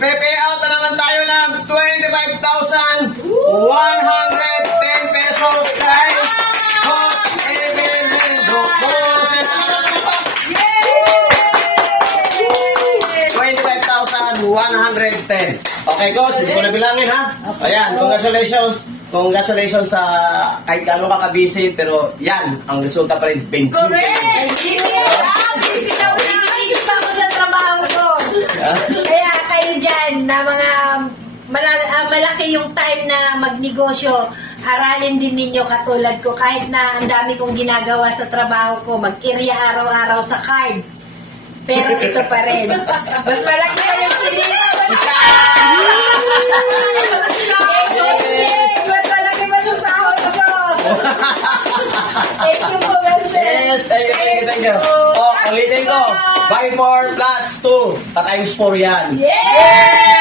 Pepe out na naman tayo ng 25,110 pesos guys. Coach Evelyn Doctor. 25,110. Okay, Coach, hindi ko na bilangin ha. Ayan, congratulations. Congratulations sa kahit gano'n ka ka-busy, pero yan, ang resulta pa rin, benching. Correct! Busy na busy pa ako sa trabaho ko. Kaya kayo dyan na mga malaki yung time na magnegosyo, aralin din ninyo katulad ko. Kahit na ang dami kong ginagawa sa trabaho ko, mag-area araw-araw sa card. Pero ito pa rin. Mas malaki pa yung sinira. Mas malaki pa yung sahod ko. Thank you po, Master. Yes, thank you. Oh, ulitin ko. Buy 4 plus 2. Pa-times 4 yan. Yeah!